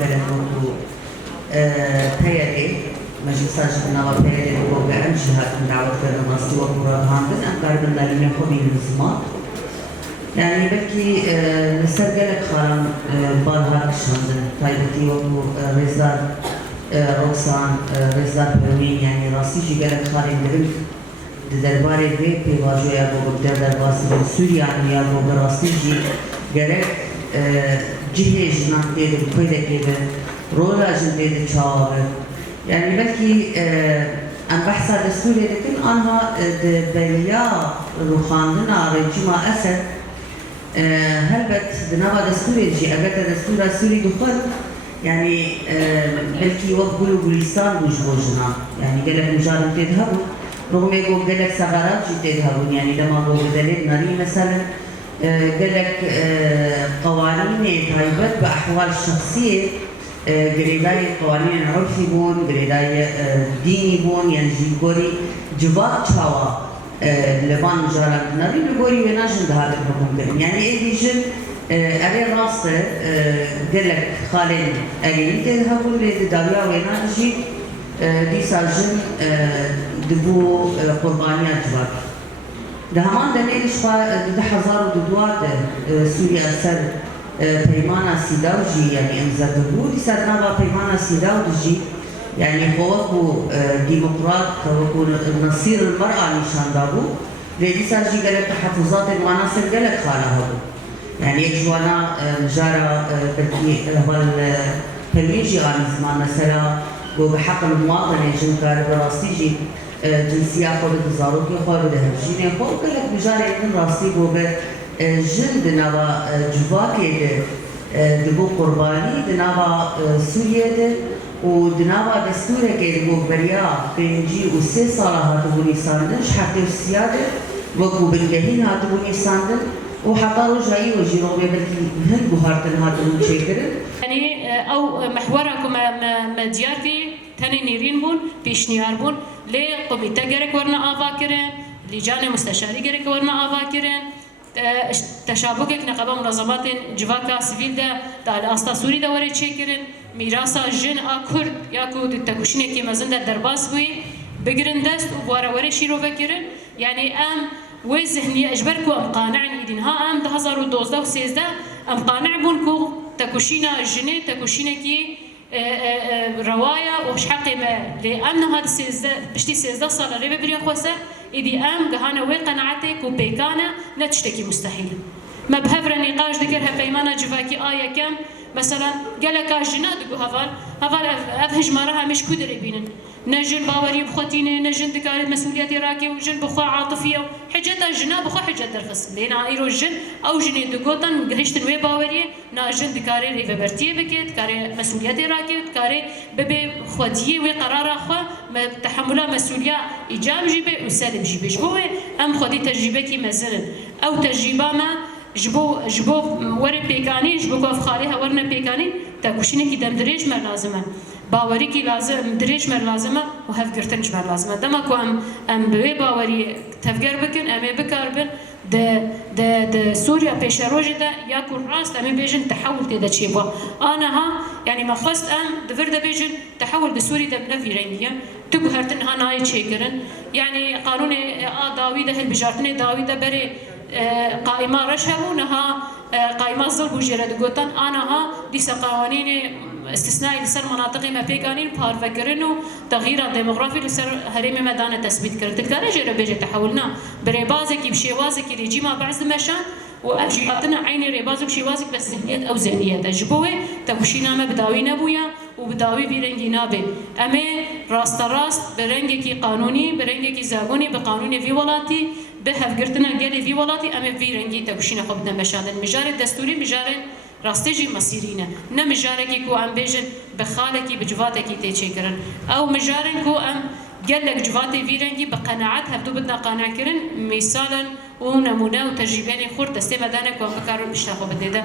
بلدوكو بيالي مجلس جبنا بيالي وقوة أنجها دعوة كذا مصر وقرار هاندن أنكار بنا لم يحومي النظمات يعني بلكي نسرقلك خارم بارها كشاندن طيبتي وقو رزار روسان رزار برمين يعني راسي جي قلك خارم درم درباري بي بيواجو يا بوغ دربار سوريا يا بوغ راسي جي قلك جهه جنان ديد بكويدة كده رولا جن ديد شاور يعني بلكي أنا بحث دستوري لكن أنا دبليا روخاندنا رجيما أسد هلبت دنابا دستوري جي أبدا دستورا سوري دخل يعني بلكي وقبلوا بوليسان وجوجنا يعني قالك مجارم تذهبوا رغم يقول قالك ثغرات جي تذهبون يعني لما قول دليل ناري مثلا قالك قوانين تايبت بأحوال الشخصية قريداي قوانين عرفي بون قريداي ديني بون يعني جيبوري جبات شاوا لبان مجرد نبي بقولي وناجن ده هذا الحكم كريم يعني إيه بيجن أبي راسته قالك خالد ألين تذهبوا لدولة وناجي دي ساجن دبو قربانيات جبات ده همان دليل شفا ده حزار ودوات سوريا سر پیمانا سیداوجی يعني امزاده بود سرنا با پیمانا سیداوجی يعني خوكو ديمقراط خوكو نصير المرأة نشان دابو لدي ساجي قالك تحفظات المناصر قالك خالها بو يعني يجوانا مجارة بلكي هبال تلميجي غاني زمان مثلا بحق المواطن يجن كار براسيجي جنسية خود تزاروكي خود هرجيني خود قالك مجارة يكون راسي بو جلد نوا جواكي دبو قرباني دنوا سوريا ودنوا دستورة كي دبو بريا بنجي وسي صالة هاتبوني ساندن شحكي السيادة وكو بنجهين هاتبوني ساندن وحتى رجعي وجيرو بيبلكي هن بوهارتن هاتبون شكرن يعني أو محوركم مديارتي تاني نيرين بون بيشنيار بون لي قميتا جرك ورنا آفاكرن لجان مستشاري جرك ورنا آفاكرن تشابكك نقابة منظمات جواكا سيفيل دا الاستا سوري دا وري تشيكرن ميراسا جن كرد ياكو تكوشينه كي مزن دا درباس بوي بگرن دست وبوارا وري شيرو بكرن يعني ام وي ذهني اجبركو ام قانعني دين ها ام 2012 و 13 ام قانع بونكو تكوشينا جني تكوشينه كي رواية وش حقي ما لأن هذا بشتي 16 صار ريبة بريا خوسة إذا أم جهانا وقناعتك وبيكانا نتشتكي مستحيل ما بهفر نقاش ذكرها بيمانة جفاكي آية كم مثلا قالك جنات جو هفال أفهج مرها مش كدر يبينن نجن باوري بخوتينه نجن ذكر مسؤوليات راكي وجن بخوا عاطفية حجة جنا بخوا حجة درفس لينا إيرو جن أو جني دكوتن جهشت نوي باوري ناجن ذكر ريفرتيه بكت كاري مسؤوليات راكي كاري ببي خوتيه وقرار خو تحمله مسؤولية إيجاب جيبه وسالب جيبه جبوه أم خدي تجربة كي مثلا أو تجربة ما جبو وري بيكاني جبو كوف خاليها ورنا بيكاني تاكوشينه كي دم دريج مر لازمه باوري كي لازم دريج مر لازمه وهف قرتنج مر لازمه دما كو ام بي باوري تفكر بكن ام بكاربن د سوريا بيشروج دا ياكل راس ام بيجن تحول تدا تشيبا انا ها يعني ما خست ام دفرد بيجن تحول بسوري دا بنفي رنجيه تقهرتن ها ناي تشيكرن يعني قانون داوي ده البجارتني داوي ده بري قائمة رشهونها قائمة ظلم وجرد قطن أنا ها ديس قوانين استثنائي لسر مناطق ما بيقانين بار فكرنو تغيير الديموغرافي لسر هرم مدان تثبيت كرت الكارج ربيج تحولنا بريبازك بشيوازك ريجيما بعض مشان وأجياتنا عين ريبازك شيوازك بس ذهنيات أو ذهنيات جبوه تكوشينا ما بداوي نبويا وبداوي برنجي نابه أما راست برنجي قانوني برنجي زاغوني بقانون في ولاتي بهف قرتنا قال في ولاتي أما في رنجي تكوشينا خبنا مشان المجال الدستوري مجال راستجي مصيرينا نمجارك كو أم بيجن بخالك بجواتك تيجيكرن أو مجارن كو أم قال لك جواتي في رنجي بقناعات هبدو بدنا قناع كرن مثالا ونمونه وتجربين خور تستمدانك وفكروا بيشتاقوا بديدا